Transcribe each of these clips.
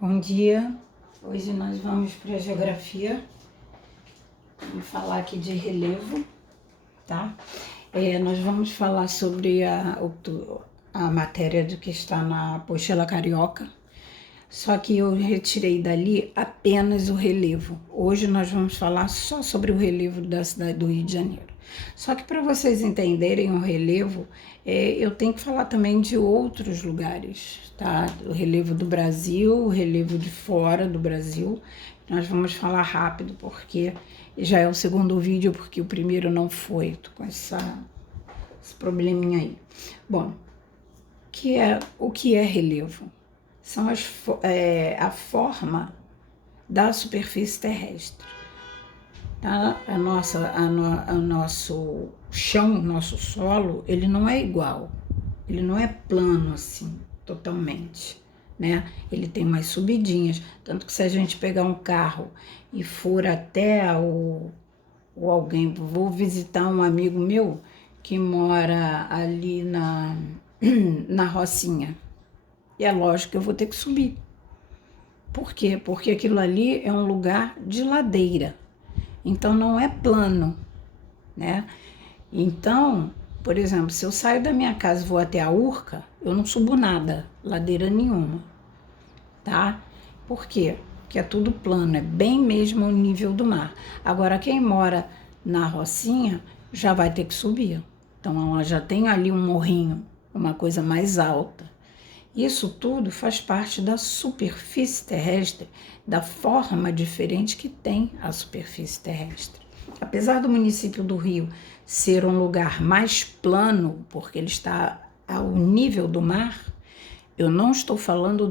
Bom dia, hoje nós vamos para a geografia, vamos falar aqui de relevo, tá? Nós vamos falar sobre a matéria do que está na apostila carioca, só que eu retirei dali apenas o relevo. Hoje nós vamos falar só sobre o relevo da cidade do Rio de Janeiro. Só que para vocês entenderem o relevo, eu tenho que falar também de outros lugares, tá? O relevo do Brasil, o relevo de fora do Brasil. Nós vamos falar rápido porque já é o segundo vídeo, porque o primeiro não foi. Tô com esse probleminha aí. Bom, o que é relevo? São a forma da superfície terrestre. Tá? O nosso chão, nosso solo, ele não é igual, ele não é plano assim, totalmente, né? Ele tem umas subidinhas, tanto que se a gente pegar um carro e for até alguém, vou visitar um amigo meu que mora ali na Rocinha, e é lógico que eu vou ter que subir. Por quê? Porque aquilo ali é um lugar de ladeira. Então, não é plano, né? Então, por exemplo, se eu saio da minha casa e vou até a Urca, eu não subo nada, ladeira nenhuma, tá? Por quê? Porque é tudo plano, é bem mesmo o nível do mar. Agora, quem mora na Rocinha já vai ter que subir. Então, ela já tem ali um morrinho, uma coisa mais alta. Isso tudo faz parte da superfície terrestre, da forma diferente que tem a superfície terrestre. Apesar do município do Rio ser um lugar mais plano, porque ele está ao nível do mar, eu não estou falando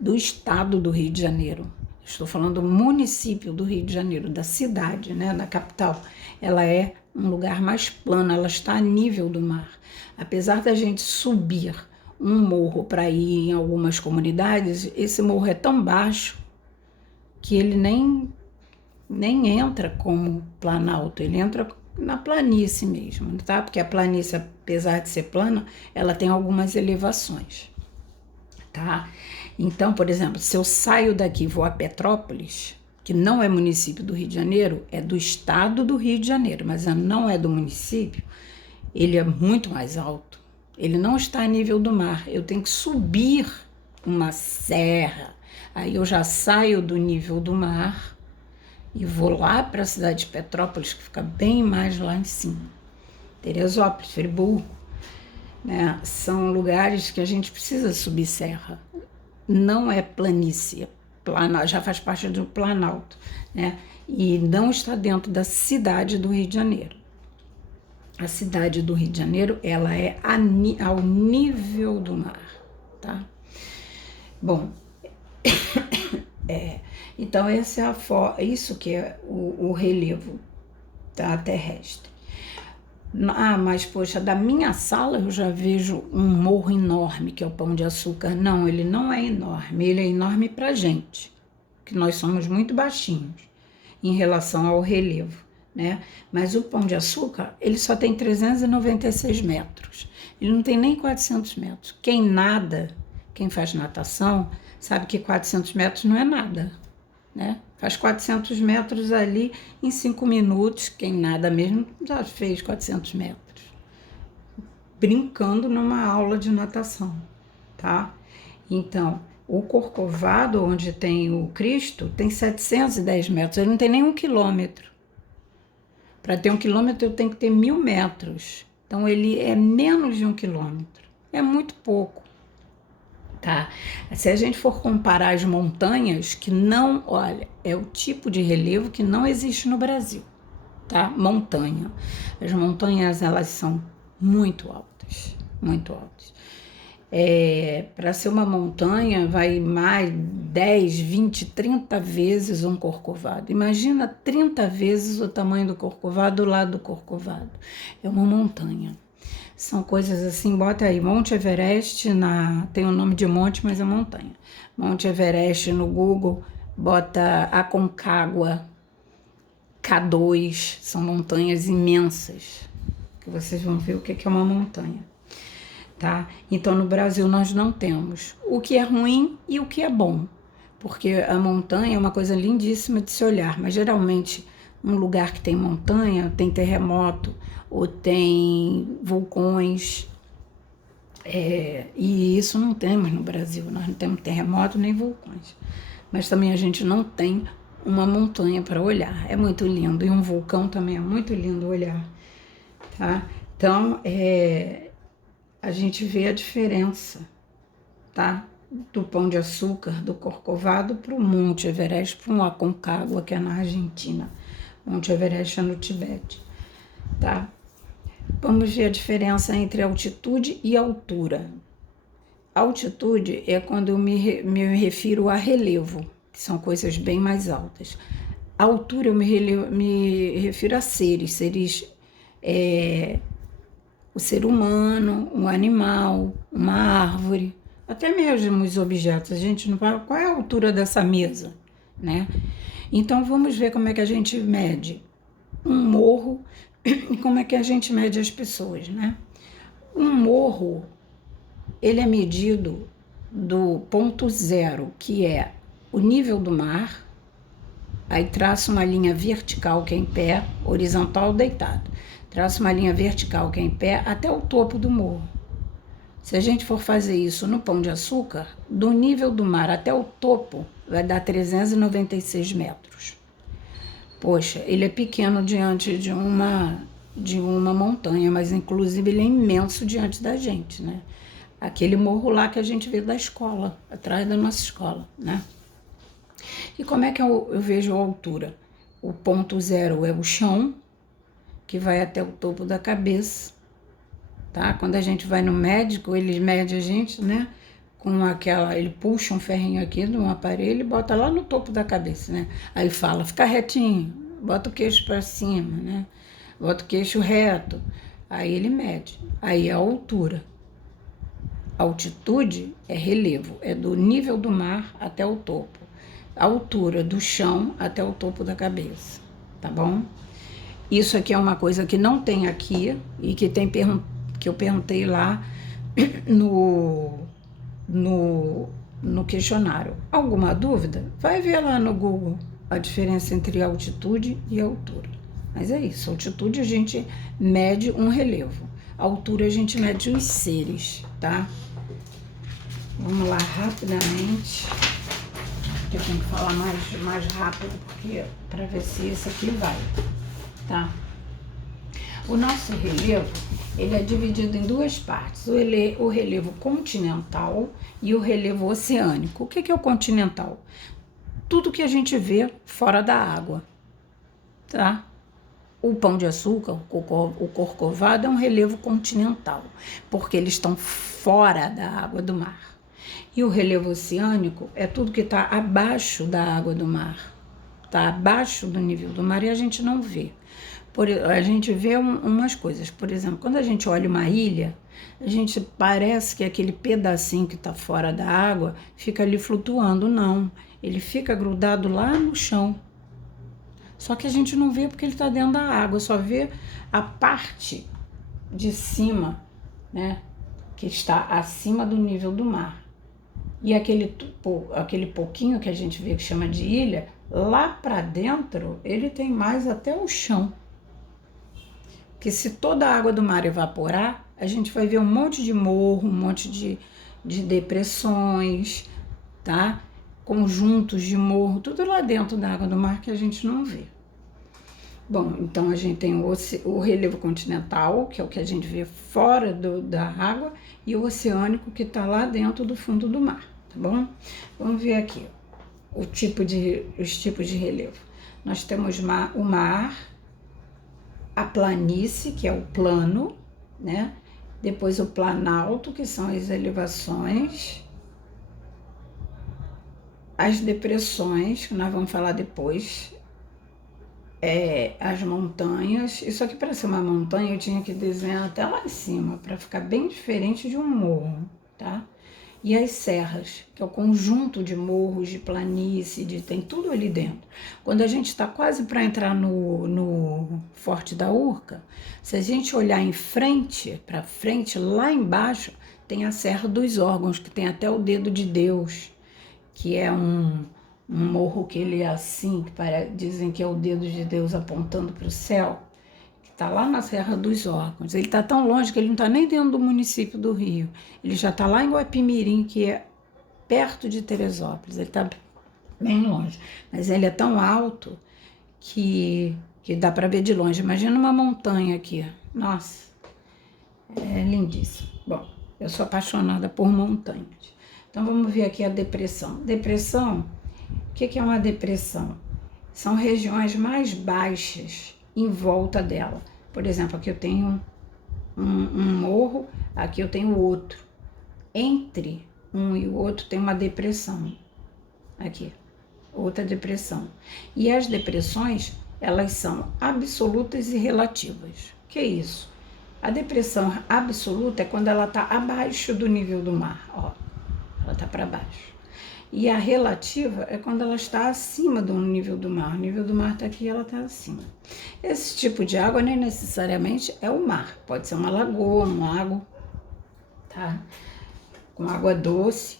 do estado do Rio de Janeiro. Estou falando do município do Rio de Janeiro, da cidade, né, da capital. Ela é um lugar mais plano, ela está a nível do mar. Apesar da gente subir um morro para ir em algumas comunidades, esse morro é tão baixo que ele nem entra como planalto, ele entra na planície mesmo, tá? Porque a planície, apesar de ser plana, ela tem algumas elevações, tá? Então, por exemplo, se eu saio daqui e vou a Petrópolis, que não é município do Rio de Janeiro, é do estado do Rio de Janeiro, mas não é do município, ele é muito mais alto. Ele não está a nível do mar, eu tenho que subir uma serra, aí eu já saio do nível do mar e vou lá para a cidade de Petrópolis, que fica bem mais lá em cima. Teresópolis, Friburgo, né? São lugares que a gente precisa subir serra, não é planície, já faz parte do Planalto, né? E não está dentro da cidade do Rio de Janeiro. A cidade do Rio de Janeiro, ela é ao nível do mar, tá? Bom, então isso que é o relevo, tá, terrestre. Mas poxa, da minha sala eu já vejo um morro enorme, que é o Pão de Açúcar. Não, ele não é enorme, ele é enorme pra gente, que nós somos muito baixinhos em relação ao relevo, né? Mas o Pão de Açúcar, ele só tem 396 metros, ele não tem nem 400 metros. Quem nada, quem faz natação, sabe que 400 metros não é nada, né? Faz 400 metros ali em 5 minutos, quem nada mesmo já fez 400 metros, brincando numa aula de natação, tá? Então, o Corcovado, onde tem o Cristo, tem 710 metros, ele não tem nem 1 quilômetro. Para ter 1 quilômetro eu tenho que ter 1.000 metros. Então ele é menos de 1 quilômetro. É muito pouco, tá? Se a gente for comparar as montanhas, que não, olha, é o tipo de relevo que não existe no Brasil, tá? Montanha. As montanhas, elas são muito altas, muito altas. Para ser uma montanha, vai mais 10, 20, 30 vezes um Corcovado. Imagina 30 vezes o tamanho do Corcovado do lado do Corcovado. É uma montanha. São coisas assim, bota aí, Monte Everest, tem o nome de monte, mas é montanha. Monte Everest no Google, bota Aconcagua, K2, são montanhas imensas, que vocês vão ver o que é uma montanha. Tá? Então, no Brasil, nós não temos o que é ruim e o que é bom. porque a montanha é uma coisa lindíssima de se olhar, mas geralmente um lugar que tem montanha tem terremoto ou tem vulcões, e isso não temos no Brasil, nós não temos terremoto nem vulcões, mas também a gente não tem uma montanha para olhar, é muito lindo, e um vulcão também é muito lindo olhar, tá? Então, a gente vê a diferença, tá? Do Pão de Açúcar, do Corcovado para o Monte Everest, para um Aconcagua, que é na Argentina. Monte Everest é no Tibete, tá? Vamos ver a diferença entre altitude e altura. Altitude é quando eu me refiro a relevo, que são coisas bem mais altas. Altura eu me refiro a seres, o ser humano, um animal, uma árvore, até mesmo os objetos. A gente não fala qual é a altura dessa mesa, né? Então vamos ver como é que a gente mede um morro e como é que a gente mede as pessoas, né? Um morro, ele é medido do ponto zero, que é o nível do mar, aí traça uma linha vertical que é em pé, horizontal deitado. Traça uma linha vertical que é em pé até o topo do morro. Se a gente for fazer isso no Pão de Açúcar, do nível do mar até o topo, vai dar 396 metros. Poxa, ele é pequeno diante de uma montanha, mas inclusive ele é imenso diante da gente, né? Aquele morro lá que a gente vê da escola, atrás da nossa escola, né? E como é que eu vejo a altura? O ponto zero é o chão, que vai até o topo da cabeça, tá? Quando a gente vai no médico, ele mede a gente, né? Ele puxa um ferrinho aqui de um aparelho e bota lá no topo da cabeça, né? Aí fala, fica retinho, bota o queixo para cima, né? Bota o queixo reto. Aí ele mede. Aí é a altura. Altitude é relevo, é do nível do mar até o topo. A altura do chão até o topo da cabeça, tá bom? Isso aqui é uma coisa que não tem aqui e que eu perguntei lá no questionário. Alguma dúvida? Vai ver lá no Google a diferença entre altitude e altura. Mas é isso, altitude a gente mede um relevo, a altura a gente mede os seres, tá? Vamos lá rapidamente, que eu tenho que falar mais rápido para ver se esse aqui vai, tá? O nosso relevo, ele é dividido em duas partes, o relevo continental e o relevo oceânico. O que é o continental? Tudo que a gente vê fora da água, tá? O Pão de Açúcar, o Corcovado, é um relevo continental, porque eles estão fora da água do mar. E o relevo oceânico é tudo que está abaixo da água do mar, está abaixo do nível do mar e a gente não vê. A gente vê umas coisas, por exemplo, quando a gente olha uma ilha, a gente parece que aquele pedacinho que está fora da água fica ali flutuando, não, ele fica grudado lá no chão. Só que a gente não vê porque ele está dentro da água, só vê a parte de cima, né, que está acima do nível do mar. E aquele pouquinho que a gente vê que chama de ilha, lá para dentro ele tem mais até o chão. Porque se toda a água do mar evaporar, a gente vai ver um monte de morro, um monte de depressões, tá? Conjuntos de morro, tudo lá dentro da água do mar que a gente não vê. Bom, então a gente tem o relevo continental, que é o que a gente vê fora da água, e o oceânico, que está lá dentro do fundo do mar, tá bom? Vamos ver aqui os tipos de relevo. Nós temos o mar, a planície, que é o plano, né? Depois o planalto, que são as elevações, as depressões, que nós vamos falar depois, as montanhas. Isso aqui, para ser uma montanha, eu tinha que desenhar até lá em cima, para ficar bem diferente de um morro, tá? E as serras, que é o conjunto de morros, de planície, tem tudo ali dentro. Quando a gente está quase para entrar no Forte da Urca, se a gente olhar em frente, para frente, lá embaixo, tem a Serra dos Órgãos, que tem até o dedo de Deus, que é um morro que ele é assim, que dizem que é o dedo de Deus apontando para o céu, que está lá na Serra dos Órgãos. Ele está tão longe que ele não está nem dentro do município do Rio. Ele já está lá em Guapimirim, que é perto de Teresópolis. Ele está bem longe. Mas ele é tão alto que dá para ver de longe. Imagina uma montanha aqui. Nossa, é lindíssimo. Bom, eu sou apaixonada por montanhas. Então vamos ver aqui a depressão. Depressão, o que é uma depressão? São regiões mais baixas em volta dela. Por exemplo, aqui eu tenho um morro, aqui eu tenho outro. Entre um e o outro tem uma depressão. Aqui, outra depressão. E as depressões, elas são absolutas e relativas. O que é isso? A depressão absoluta é quando ela está abaixo do nível do mar, ó. Ela está para baixo. E a relativa é quando ela está acima do nível do mar. O nível do mar está aqui e ela está acima. Esse tipo de água nem necessariamente é o mar. Pode ser uma lagoa, um lago, tá? Com água doce.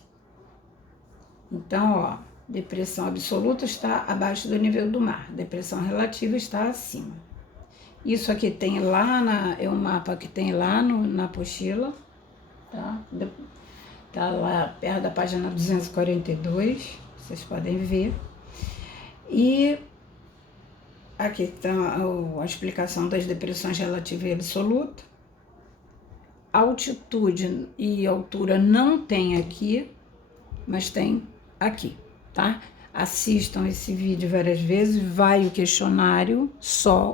Então, ó, depressão absoluta está abaixo do nível do mar. Depressão relativa está acima. Isso aqui tem lá, é um mapa que tem lá na apostila, tá? Tá lá perto da página 242, vocês podem ver. E aqui está a explicação das depressões relativa e absoluta. Altitude e altura não tem aqui, mas tem aqui, tá? Assistam esse vídeo várias vezes, vai o questionário,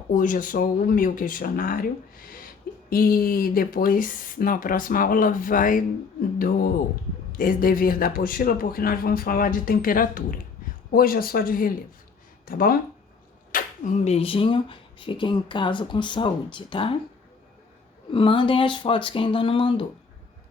hoje é só o meu questionário. E depois, na próxima aula, vai do dever da apostila, porque nós vamos falar de temperatura. Hoje é só de relevo, tá bom? Um beijinho, fiquem em casa com saúde, tá? Mandem as fotos que ainda não mandou.